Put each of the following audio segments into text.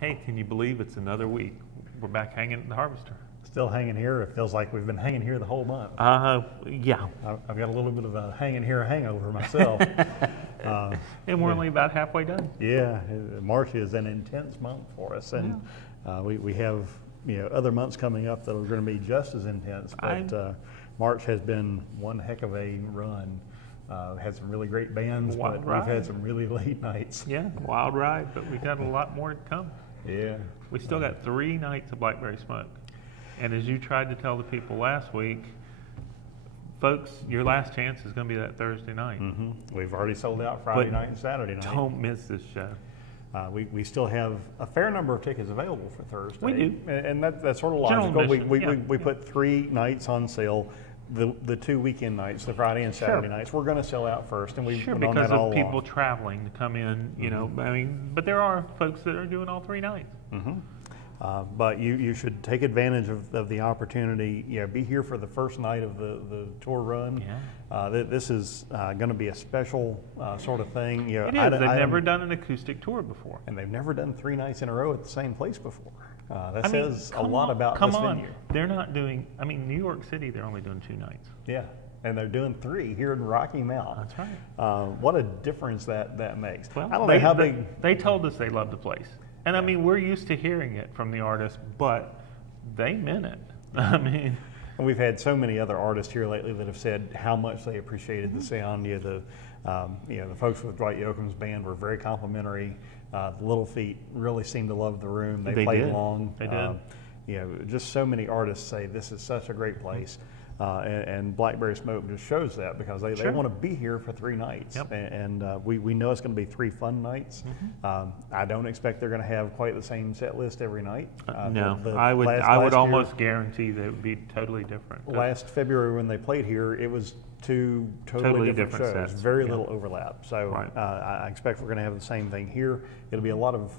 Hey, can you believe it's another week? We're back hanging at the Harvester. Still hanging here. It feels like we've been hanging here the whole month. Yeah. I've got a little bit of a hanging here hangover myself. And we're only about halfway done. Yeah, March is an intense month for us, and we have other months coming up that are going to be just as intense. But March has been one heck of a run. Had some really great bands, but we've had some really late nights. Yeah, wild ride, but we've got a lot more to come. Yeah. We still got 3 nights of Blackberry Smoke. And as you tried to tell the people last week, folks, your last chance is going to be that Thursday night. Mm-hmm. We've already sold out Friday night and Saturday night. Don't miss this show. We still have a fair number of tickets available for Thursday. We do. And that's sort of logical. We put 3 nights on sale. The 2 weekend nights, the Friday and Saturday nights, we're going to sell out first, and we've known because that all of people along. traveling to come in. I mean, but there are folks that are doing all 3 nights. Mm-hmm. But you should take advantage of the opportunity. Be here for the first night of the tour run. Yeah. This is going to be a special sort of thing. It is. They've never done an acoustic tour before, and they've never done 3 nights in a row at the same place before. That says a lot about this venue. They're not doing. I mean, New York City, they're only doing 2 nights. Yeah. And they're doing 3 here in Rocky Mount. That's right. What a difference that makes. Well, I don't know how big. They told us they love the place. And I mean, we're used to hearing it from the artists, but they meant it. I mean, and we've had so many other artists here lately that have said how much they appreciated the sound. The folks with Dwight Yoakam's band were very complimentary. The Little Feet really seemed to love the room. They played long. They did. Just so many artists say this is such a great place. And Blackberry Smoke just shows that because they want to be here for 3 nights. Yep. And we know it's going to be 3 fun nights. Mm-hmm. I don't expect they're going to have quite the same set list every night. No, I would almost guarantee that it would be totally different. Last February when they played here, it was 2 totally different shows. Sets. Very little overlap. So I expect we're going to have the same thing here. It'll be a lot of,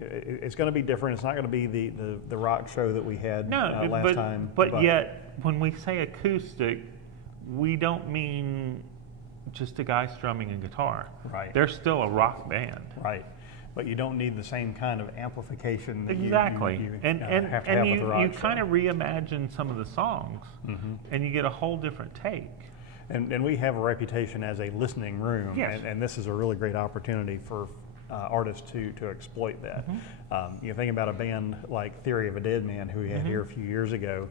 it's going to be different. It's not going to be the rock show that we had last time. But yet, when we say acoustic, we don't mean just a guy strumming a guitar. Right. They're still a rock band. Right. But you don't need the same kind of amplification that you have to have with the rock show. You kind of reimagine some of the songs, and you get a whole different take. And we have a reputation as a listening room, and this is a really great opportunity for artists to exploit that. You think about a band like Theory of a Dead Man, who we had here a few years ago.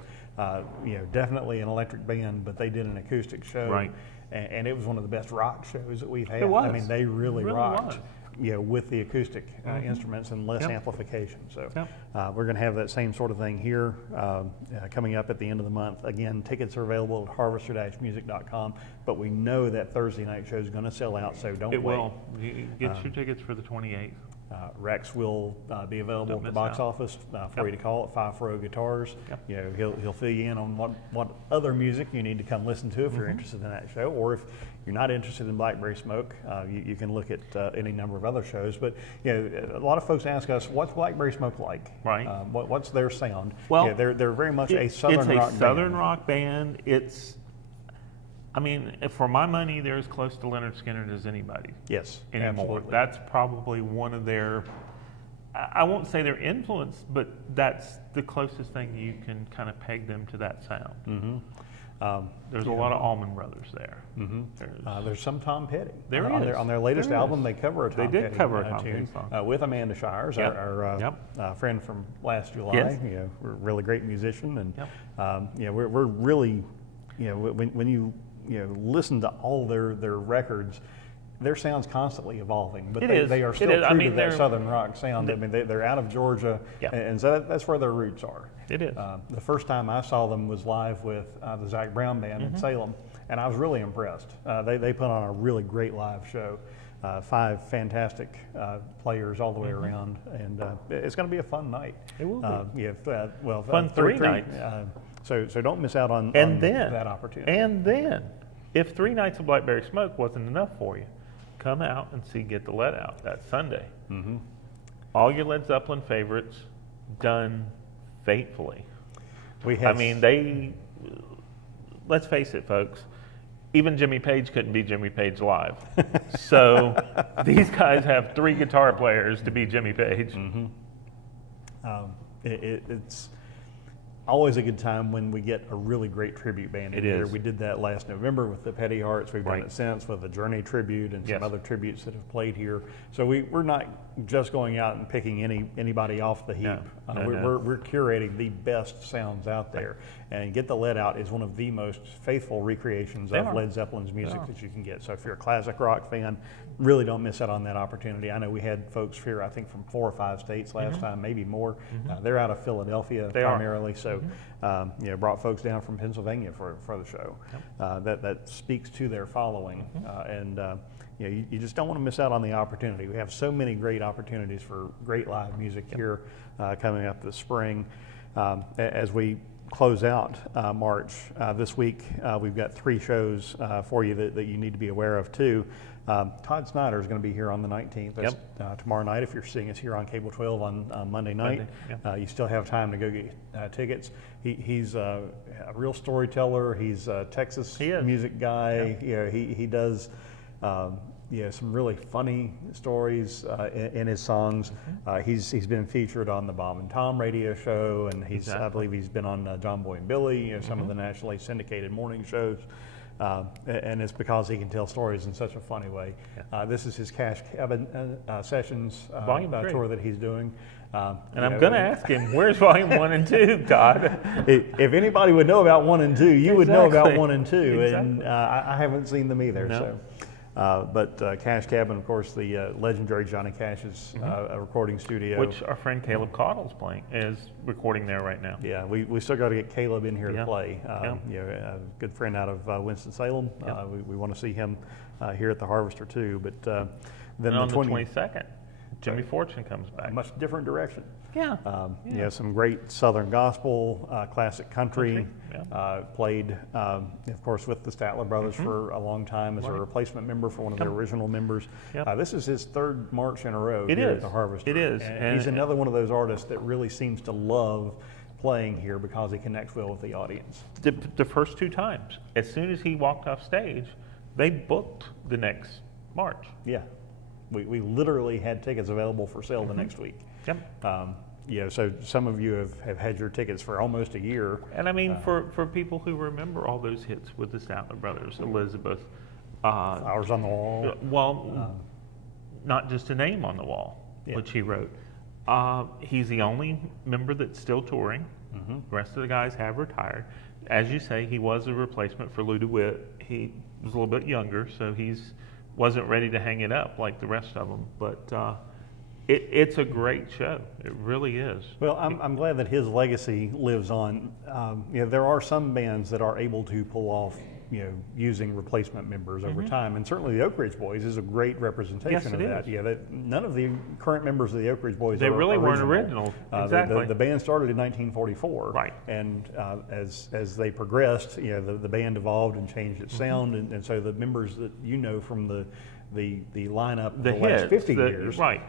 Definitely an electric band, but they did an acoustic show, right? And it was one of the best rock shows that we've had. It was. I mean, they really rocked. Was. With the acoustic instruments and less amplification. So we're going to have that same sort of thing here coming up at the end of the month. Again, tickets are available at harvester-music.com, but we know that Thursday night show is going to sell out, so don't wait. It will. Get your tickets for the 28th. Rex will be available at the box office for you to call at 540 Guitars. He'll fill you in on what other music you need to come listen to if you're interested in that show, or if you're not interested in Blackberry Smoke, you can look at any number of other shows. But a lot of folks ask us, what's Blackberry Smoke like? Right. What's their sound? Well, they're very much a southern rock band. It's a southern rock band. I mean, for my money, they're as close to Leonard Skinner as anybody. Yes, anymore. Absolutely. That's probably one of their, I won't say their influence, but that's the closest thing you can kind of peg them to that sound. There's a lot of Allman Brothers there. There's some Tom Petty. There is. On their latest album, they cover a Tom Petty. They did cover a Tom Petty song. With Amanda Shires, our friend from last July. Yes. We're a really great musician. And we're really, when you listen to all their records, their sound's constantly evolving, but they are still true to that southern rock sound. I mean, they're out of Georgia, and so that's where their roots are. It is. The first time I saw them was live with the Zach Brown Band in Salem, and I was really impressed. They put on a really great live show. 5 fantastic players all the way around, and it's going to be a fun night. It will be. Fun 3 nights. So don't miss out on that opportunity. And then, if 3 nights of Blackberry Smoke wasn't enough for you, come out and see Get the Let Out that Sunday. All your Led Zeppelin favorites done faithfully. Let's face it, folks. even Jimmy Page couldn't be Jimmy Page live. So these guys have 3 guitar players to be Jimmy Page. Mm-hmm. It's always a good time when we get a really great tribute band in here. We did that last November with the Petty Hearts. We've done it since with the Journey tribute and some other tributes that have played here. So we're not just going out and picking anybody off the heap. We're curating the best sounds out there. And Get the Lead Out is one of the most faithful recreations of Led Zeppelin's music that you can get. So if you're a classic rock fan, really don't miss out on that opportunity. I know we had folks here, I think, from 4 or 5 states last time, maybe more. They're out of Philadelphia primarily, so brought folks down from Pennsylvania for the show. That speaks to their following, and you just don't want to miss out on the opportunity. We have so many great opportunities for great live music here coming up this spring. As we close out March this week, we've got 3 shows for you that you need to be aware of too. Todd Snyder is going to be here on the 19th. That's tomorrow night. If you're seeing us here on Cable 12 on Monday night, you still have time to go get tickets. He's a real storyteller. He's a Texas music guy. He does some really funny stories in his songs. He's been featured on the Bob and Tom radio show, and I believe he's been on John Boy and Billy, some of the nationally syndicated morning shows. And it's because he can tell stories in such a funny way. This is his Cash Cabin Sessions tour that he's doing. And I'm going to ask him, where's Volume 1 and 2, Todd? If anybody would know about 1 and 2, you would know about 1 and 2. And I haven't seen them either. No. But Cash Cabin, of course, the legendary Johnny Cash's recording studio. Which our friend Caleb Caudle's is recording there right now. Yeah, we still got to get Caleb in here to play. A good friend out of Winston-Salem. We want to see him here at the Harvester too. But then on the 22nd, Jimmy Fortune comes back. A much different direction. Yeah. Some great Southern gospel, classic country. Played, of course, with the Statler Brothers for a long time as a replacement member for one of their original members. This is his 3rd March in a row here at the Harvester. It is. And he's another one of those artists that really seems to love playing here because he connects well with the audience. The first 2 times, as soon as he walked off stage, they booked the next March. Yeah. We literally had tickets available for sale the next week. So some of you have had your tickets for almost a year. And I mean, for people who remember all those hits with the Statler Brothers, Elizabeth. Flowers on the Wall. Well, not just a name on the wall, which he wrote. He's the only member that's still touring. The rest of the guys have retired. As you say, he was a replacement for Lou DeWitt. He was a little bit younger, so wasn't ready to hang it up like the rest of them. But it's a great show. It really is. Well, I'm glad that his legacy lives on. There are some bands that are able to pull off, using replacement members over time, and certainly the Oak Ridge Boys is a great representation of that. None of the current members of the Oak Ridge Boys weren't original. Exactly. The band started in 1944, right? And as they progressed, the band evolved and changed its sound, and so the members that from the lineup the last 50 years. Right.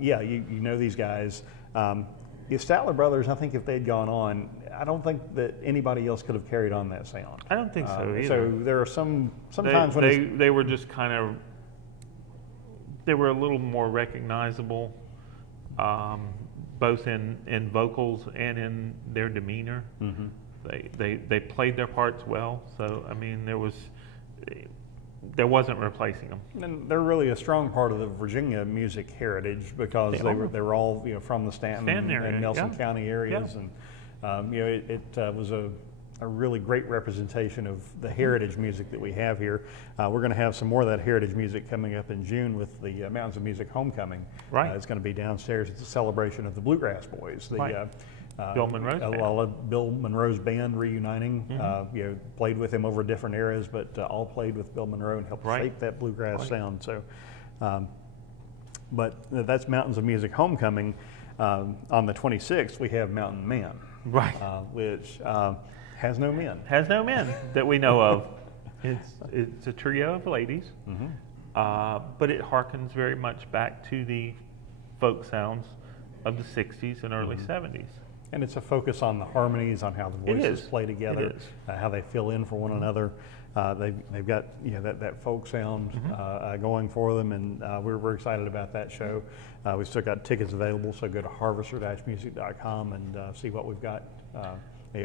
You know these guys. The Statler Brothers, I think if they'd gone on, I don't think that anybody else could have carried on that sound. I don't think so either. So there are sometimes they were just kind of, they were a little more recognizable, both in vocals and in their demeanor. They played their parts well. So I mean, there wasn't replacing them. And they're really a strong part of the Virginia music heritage because they were all from the Stanton and Nelson County areas, and it was a really great representation of the heritage music that we have here. We're going to have some more of that heritage music coming up in June with the Mountains of Music Homecoming. Right, it's going to be downstairs. It's a celebration of the Bluegrass Boys. Bill Monroe's band. Bill Monroe's band reuniting. Played with him over different eras, but all played with Bill Monroe and helped shape that bluegrass sound. So, but that's Mountains of Music Homecoming. On the 26th, we have Mountain Man, which has no men. Has no men that we know of. It's a trio of ladies, but it harkens very much back to the folk sounds of the 60s and early 70s. And it's a focus on the harmonies, on how the voices play together, how they fill in for one another. they've got that folk sound going for them, and we're excited about that show. We've still got tickets available, so go to harvester-music.com and see what we've got.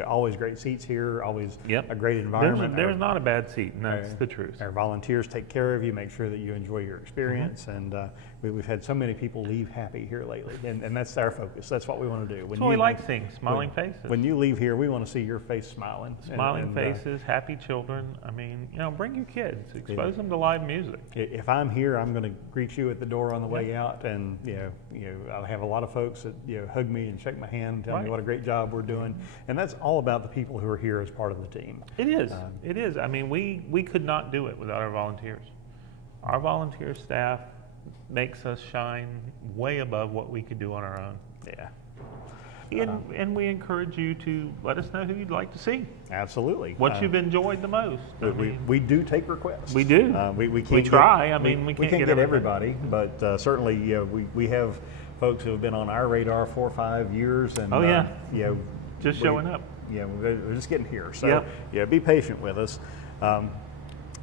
Always great seats here, always a great environment. There's not a bad seat, and that's the truth. Our volunteers take care of you, make sure that you enjoy your experience, and we've had so many people leave happy here lately, and that's our focus. That's what we want to do. That's what we like seeing, smiling faces. When you leave here, we want to see your face smiling. Smiling faces, happy children. I mean, bring your kids, expose them to live music. If I'm here, I'm going to greet you at the door on the way out, and I'll have a lot of folks that hug me and shake my hand, tell me what a great job we're doing, and that's all about the people who are here as part of the team. It is. It is. I mean, we could not do it without our volunteers. Our volunteer staff makes us shine way above what we could do on our own. Yeah. And we encourage you to let us know who you'd like to see. Absolutely. What you've enjoyed the most. We do take requests. We do. We try. We can't get everybody, but certainly we have folks who have been on our radar 4 or 5 years, and just showing up. Yeah, we're just getting here. So be patient with us.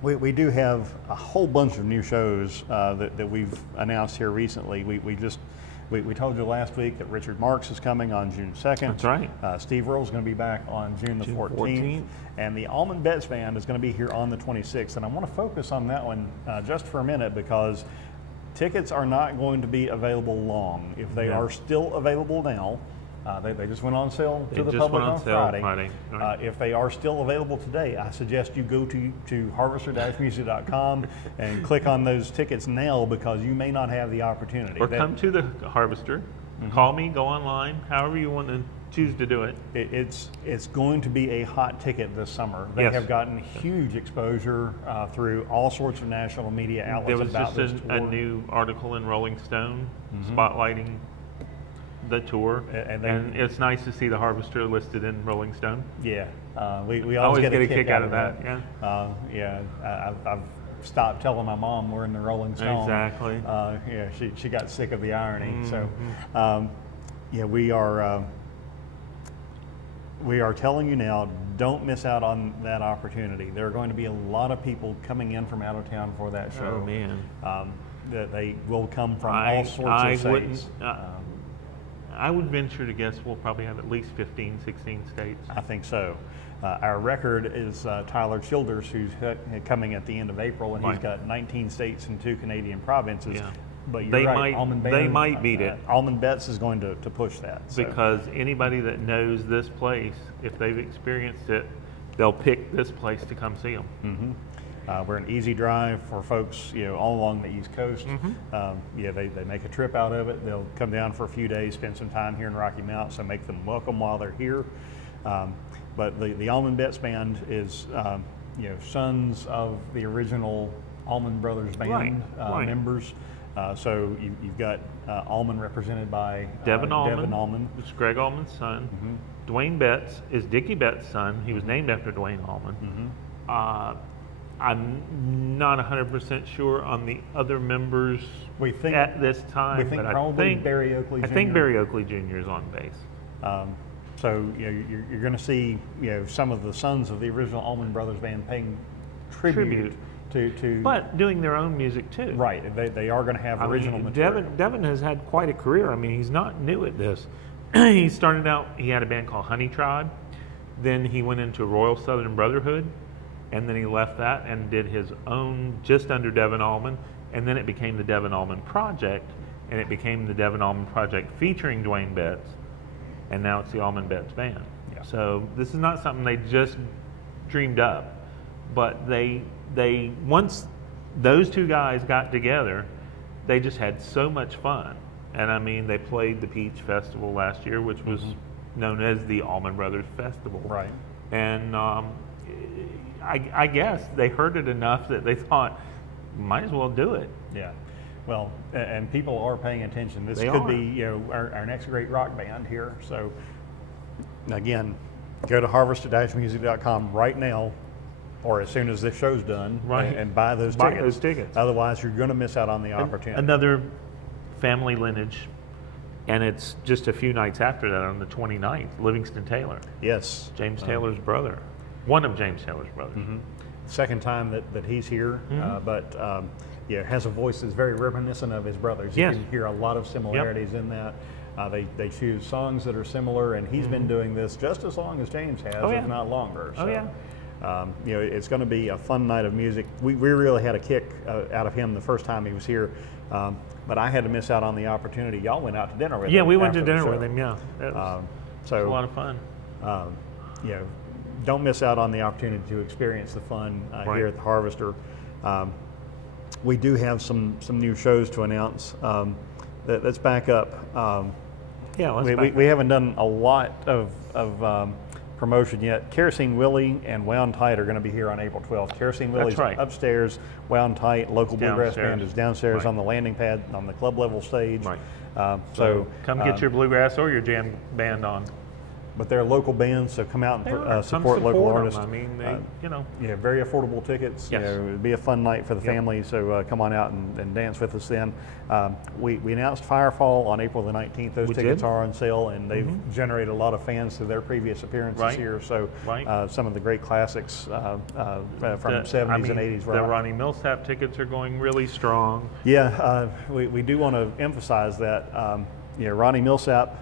We do have a whole bunch of new shows that we've announced here recently. We told you last week that Richard Marks is coming on June 2nd. That's right. Steve Earle's going to be back on June the 14th. And the Allman Betts Band is going to be here on the 26th. And I want to focus on that one just for a minute, because tickets are not going to be available long. If they are still available now, they just went on sale to the public on Friday. Right. If they are still available today, I suggest you go to harvester-music.com and click on those tickets now, because you may not have the opportunity. Or come to the Harvester, call me, go online, however you want to choose to do it. It's going to be a hot ticket this summer. They have gotten huge exposure through all sorts of national media outlets about this tour. There was just a new article in Rolling Stone spotlighting the tour, and it's nice to see the Harvester listed in Rolling Stone. Yeah, we always get a kick out of that. I've stopped telling my mom we're in the Rolling Stone. Exactly. She got sick of the irony. So, we are telling you now, don't miss out on that opportunity. There are going to be a lot of people coming in from out of town for that show. Oh man. They will come from all sorts of states. I would venture to guess we'll probably have at least 15, 16 states. I think so. Our record is Tyler Childers, who's coming at the end of April, and he's got 19 states and 2 Canadian provinces. Yeah. But you're right, they might beat it. Allman Betts is going to push that. So. Because anybody that knows this place, if they've experienced it, they'll pick this place to come see them. We're an easy drive for folks, all along the East Coast. They make a trip out of it. They'll come down for a few days, spend some time here in Rocky Mount, so make them welcome while they're here. But the Allman Betts Band is, sons of the original Allman Brothers Band members. So you've got Allman represented by Devin Allman. It's Greg Allman's son. Dwayne Betts is Dickie Betts' son. He was named after Dwayne Allman. I'm not 100% sure on the other members at this time. We think probably Barry Oakley Jr. I think Barry Oakley Jr. is on bass. So you're going to see some of the sons of the original Allman Brothers Band paying tribute to but doing their own music too. Right, they are going to have original material. Devin has had quite a career. I mean, he's not new at this. He started out, he had a band called Honey Tribe. Then he went into Royal Southern Brotherhood. And then he left that and did his own just under Devin Allman. And then it became the Devin Allman Project. And it became the Devin Allman Project featuring Dwayne Betts. And now it's the Allman Betts Band. Yeah. So this is not something they just dreamed up. But they once those two guys got together, they just had so much fun. And I mean, they played the Peach Festival last year, which was known as the Allman Brothers Festival. Right. And I guess they heard it enough that they thought, might as well do it. Yeah. Well, and people are paying attention. This could be our next great rock band here. So, again, go to harvester-music.com right now, or as soon as this show's done, and buy those tickets. Otherwise, you're going to miss out on the opportunity. Another family lineage, and it's just a few nights after that on the 29th, Livingston Taylor. Yes. James Taylor's brother. One of James Taylor's brothers. second time that he's here, but has a voice that's very reminiscent of his brothers. Yes. You can hear a lot of similarities in that. They choose songs that are similar, and he's been doing this just as long as James has, if not longer. So, it's going to be a fun night of music. We really had a kick out of him the first time he was here, but I had to miss out on the opportunity. Y'all went out to dinner with him. Yeah, we went to dinner with him. Yeah, it was a lot of fun. Don't miss out on the opportunity to experience the fun here at the Harvester. We do have some new shows to announce. Let's back up. We haven't done a lot of promotion yet. Kerosene Willie and Wound Tight are going to be here on April 12th. Kerosene Willie's upstairs, Wound Tight, local bluegrass band is downstairs on the landing pad on the club level stage. So come get your bluegrass or your jam band on. But they're local bands, so come out and support local artists. I mean, very affordable tickets. Yes. It'd be a fun night for the family, so come on out and dance with us then. We announced Firefall on April the 19th. Those tickets are on sale, and they've generated a lot of fans through their previous appearances here. So some of the great classics from 70s and 80s rock. The Ronnie Millsap tickets are going really strong. Yeah, we do want to emphasize that. Ronnie Millsap,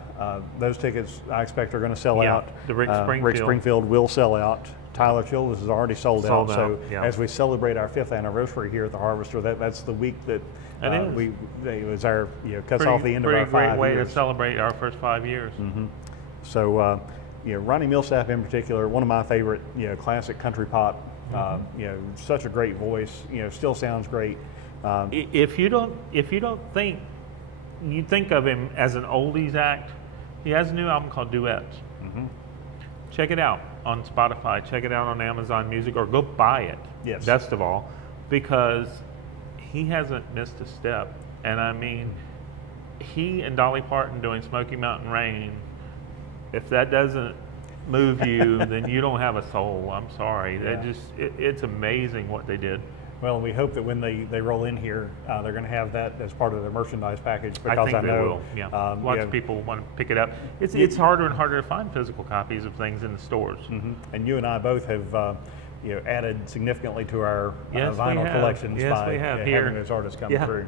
those tickets I expect are going to sell out. The Rick Springfield will sell out. Tyler Childers is already sold out. So as we celebrate our 5th anniversary here at the Harvester, that's the week that it was our cuts off the end of our 5 years. Pretty great way to celebrate our first 5 years. So Ronnie Millsap in particular, one of my favorite classic country pop. Such a great voice. Still sounds great. If you don't think you think of him as an oldies act, he has a new album called Duets. Check it out on Spotify. Check it out on Amazon Music, or go buy it. Yes. Best of all, because he hasn't missed a step. And I mean, he and Dolly Parton doing Smoky Mountain Rain. If that doesn't move you, then you don't have a soul. I'm sorry. It's amazing what they did. Well, we hope that when they roll in here, they're going to have that as part of their merchandise package. Because I think they will. Yeah, lots of people want to pick it up. It's harder and harder to find physical copies of things in the stores. And you and I both have added significantly to our vinyl collections by having those artists come through.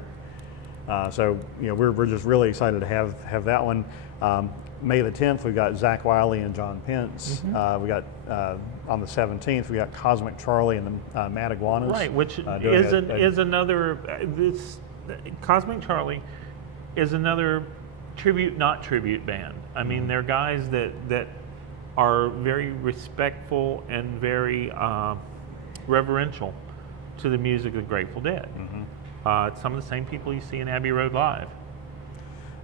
So we're just really excited to have that one. May the 10th, we've got Zach Wiley and John Pence. We got on the 17th, we got Cosmic Charlie and the Mad Iguanas. Right, which is another. This Cosmic Charlie is another tribute, not tribute band. I mean, they're guys that are very respectful and very reverential to the music of the Grateful Dead. Some of the same people you see in Abbey Road Live.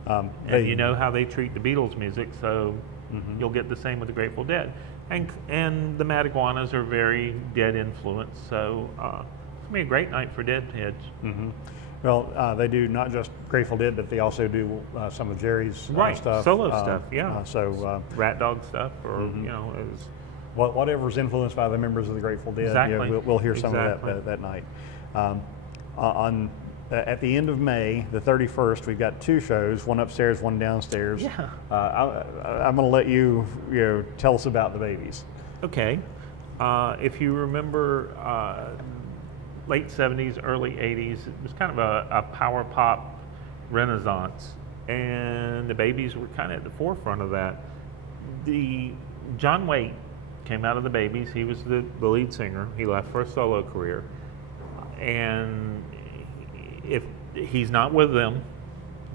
And you know how they treat the Beatles music, so you'll get the same with the Grateful Dead. And the Mad Iguanas are very Dead influenced, so it's going to be a great night for Deadheads. Well, they do not just Grateful Dead, but they also do some of Jerry's stuff. Solo stuff, so Rat Dog stuff, or whatever's influenced by the members of the Grateful Dead. Exactly. We'll hear some of that night. At the end of May, the 31st, we've got 2 shows, one upstairs, one downstairs. I'm going to let you tell us about the babies. Okay. If you remember late 70s, early 80s, it was kind of a power pop renaissance, and the babies were kind of at the forefront of that. John Waite came out of the babies. He was the lead singer. He left for a solo career, and if he's not with them,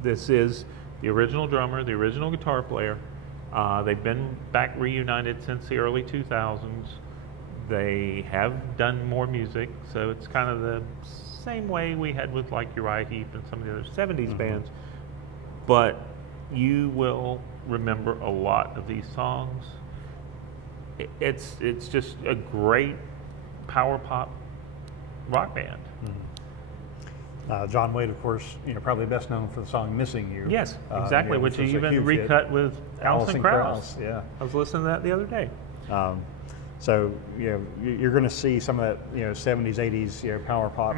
this is the original drummer, the original guitar player. They've been back reunited since the early 2000s. They have done more music, so it's kind of the same way we had with like Uriah Heep and some of the other 70s bands. But you will remember a lot of these songs. It's just a great power pop rock band. John Waite, of course, probably best known for the song "Missing You." Yes, exactly, which he even recut with Alison Krauss. Yeah, I was listening to that the other day. So you're going to see some of that 70s, 80s power pop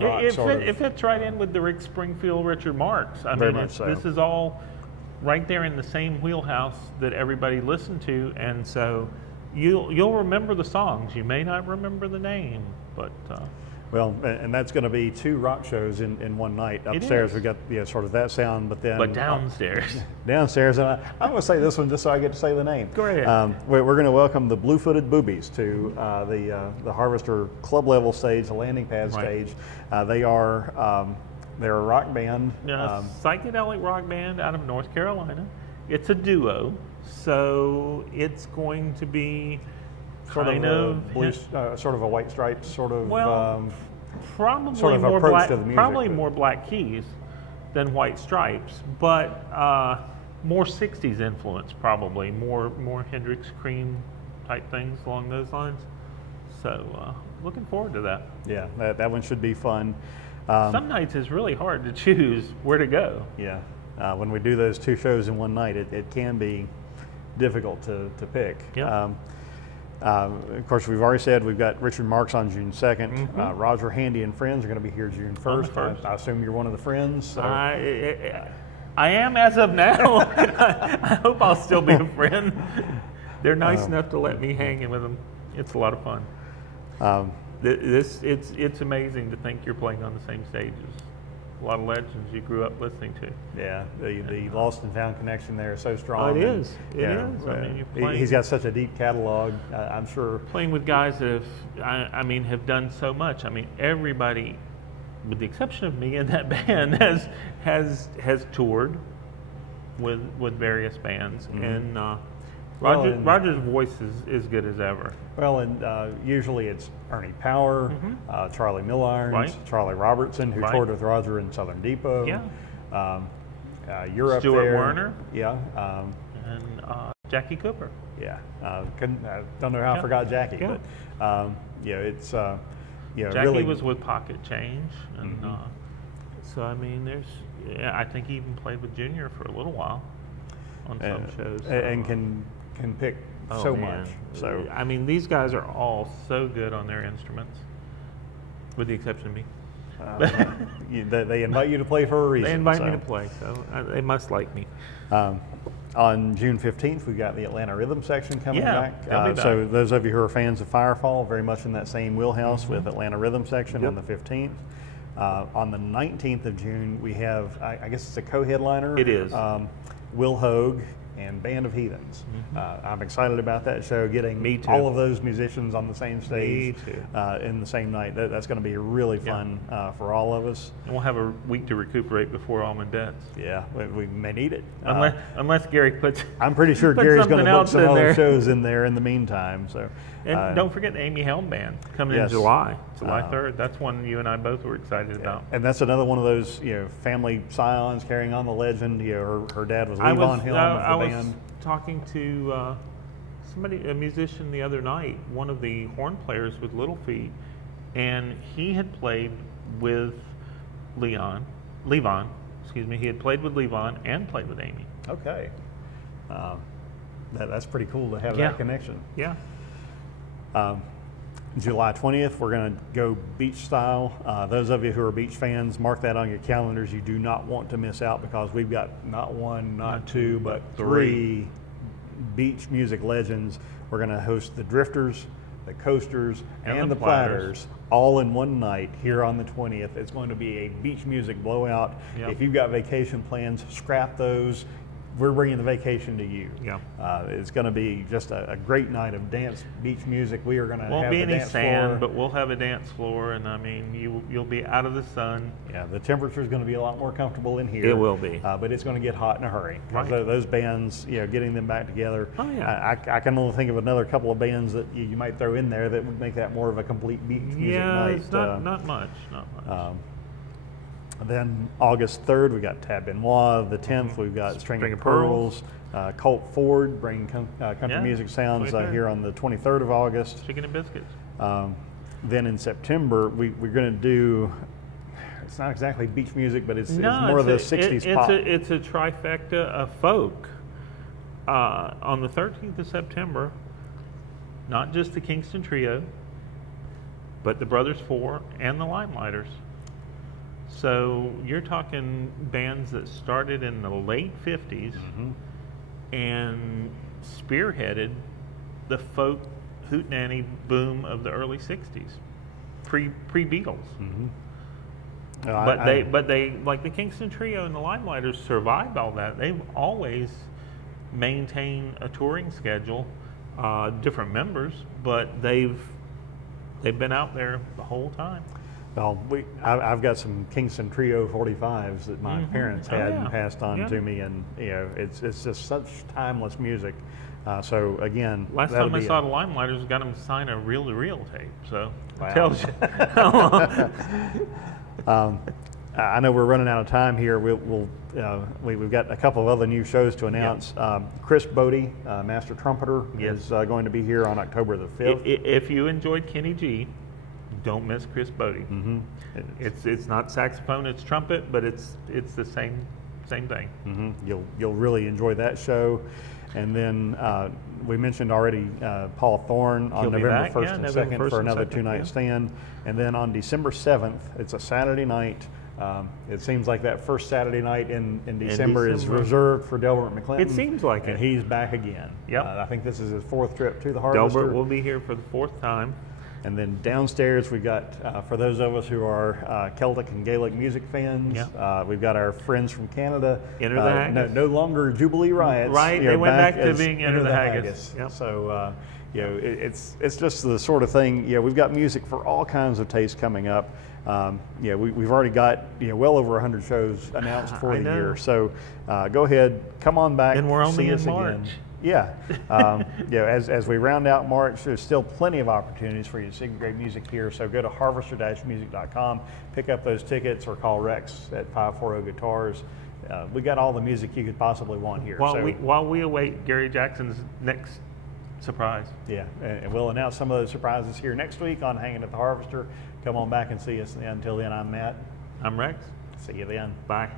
rock. It fits right in with the Rick Springfield, Richard Marx. I mean, this is all right there in the same wheelhouse that everybody listened to, and so you'll remember the songs. You may not remember the name, But well, and that's going to be 2 rock shows in one night. Upstairs we got sort of that sound, but then downstairs, downstairs, and I'm going to say this one just so I get to say the name. Go ahead. We're going to welcome the Blue-Footed Boobies to the Harvester club level stage, the landing pad stage. They're a rock band, psychedelic rock band out of North Carolina. It's a duo, so it's going to be sort of a White Stripes sort of. Probably sort of more approach black, to the music, probably more Black Keys than White Stripes, but more '60s influence, probably more Hendrix, Cream type things along those lines. So looking forward to that. Yeah, that one should be fun. Some nights it's really hard to choose where to go. Yeah, when we do those 2 shows in one night, it can be difficult to pick. Yep. Of course, we've already said we've got Richard Marks on June 2nd. Mm-hmm. Roger Handy and friends are going to be here June 1st. I assume you're one of the friends. So. I am as of now. I hope I'll still be a friend. They're nice enough to let me hang in with them. It's a lot of fun. It's amazing to think you're playing on the same stages. A lot of legends you grew up listening to. Yeah, the Lost and Found connection there is so strong. Oh, it is. It is. I mean, he's got such a deep catalog. I'm sure playing with guys that have done so much. I mean, everybody, with the exception of me in that band, has toured with various bands, and Roger's voice is good as ever. Well, and usually it's Ernie Power, Charlie Millarns, Charlie Robertson, who toured with Roger in Southern Depot. Yeah. You're up Stuart there. Werner. Yeah. And Jackie Cooper. Yeah. Don't know how I forgot Jackie, but it's Jackie really was with Pocket Change, and so I mean, I think he even played with Junior for a little while on some shows. And can pick so much. So I mean, these guys are all so good on their instruments, with the exception of me. They invite you to play for a reason. They invite me to play, so they must like me. On June 15th, we've got the Atlanta Rhythm section coming back. They'll be back. So those of you who are fans of Firefall, very much in that same wheelhouse with Atlanta Rhythm section on the 15th. On the 19th of June, we have, I guess it's a co-headliner. It is. Will Hogue and Band of Heathens. I'm excited about that show, getting all of those musicians on the same stage in the same night. That's going to be really fun for all of us. And we'll have a week to recuperate before Almond Debts. Yeah, we may need it. Unless Gary puts I'm pretty sure Gary's going to book some other shows in there in the meantime. So, and don't forget the Amy Helm Band coming in July 3rd. That's one you and I both were excited about. And that's another one of those family scions carrying on the legend. Her dad was Levon Helm of the band. I was talking to a musician the other night, one of the horn players with Little Feat, and he had played with Levon. He had played with Levon and played with Amy. Okay, that's pretty cool to have that connection. Yeah. July 20th, we're going to go beach style. Those of you who are beach fans, mark that on your calendars. You do not want to miss out, because we've got not one, not two, but 3 beach music legends. We're going to host the Drifters, the Coasters, and the Platters all in one night here on the 20th. It's going to be a beach music blowout. Yep. If you've got vacation plans, scrap those. We're bringing the vacation to you. Yeah. It's going to be just a great night of dance, beach music. We are going to have won't be any sand, floor. but we'll have a dance floor, and I mean, you'll be out of the sun. Yeah, the temperature is going to be a lot more comfortable in here. It will be, but it's going to get hot in a hurry. Right. Those bands, getting them back together. Oh yeah. I can only think of another couple of bands that you might throw in there that would make that more of a complete beach music night. It's not much. Then August 3rd, we got Tab Benoit. The 10th, we've got String of Pearls. Colt Ford, bringing country music sounds here on the 23rd of August. Chicken and Biscuits. Then in September, we're going to do, it's not exactly beach music, but it's more of the 60s pop. It's a trifecta of folk. On the 13th of September, not just the Kingston Trio, but the Brothers Four and the Limelighters. So you're talking bands that started in the late 50s and spearheaded the folk hootenanny boom of the early 60s. pre Beatles. Mm-hmm. But they like the Kingston Trio and the Limelighters survived all that. They've always maintained a touring schedule, different members, but they've been out there the whole time. Well, I've got some Kingston Trio 45s that my parents had and passed on to me, and it's just such timeless music. So again, last time I saw the Limelighters, got them to sign a reel-to-reel tape. So wow. It tells you. I know we're running out of time here. We've got a couple of other new shows to announce. Chris Bodie, master trumpeter, is going to be here on October the 5th. If you enjoyed Kenny G, don't miss Chris Bodie. Mm-hmm. It's not saxophone, it's trumpet, but it's the same thing. Mm-hmm. You'll really enjoy that show. And then we mentioned already Paul Thorne on November 1st and 2nd for another two-night stand. And then on December 7th, it's a Saturday night. It seems like that first Saturday night in December is reserved for Delbert McClinton. It seems like and he's back again. Yep. I think this is his 4th trip to the Harvester. Delbert will be here for the 4th time. And then downstairs we've got, for those of us who are Celtic and Gaelic music fans, we've got our friends from Canada. Enter the Haggis. No longer Jubilee Riots. Right, they went back to being Enter the Haggis. Yep. So, it's just the sort of thing. We've got music for all kinds of tastes coming up. We've already got well over 100 shows announced for the year. So go ahead, come on back, and we're only see us in March. Again. Yeah, as we round out March, there's still plenty of opportunities for you to see great music here. So go to harvester-music.com, pick up those tickets, or call Rex at 540-GUITARS. We got all the music you could possibly want here. While we await Gary Jackson's next surprise. Yeah, and we'll announce some of those surprises here next week on Hanging at the Harvester. Come on back and see us. Until then, I'm Matt. I'm Rex. See you then. Bye.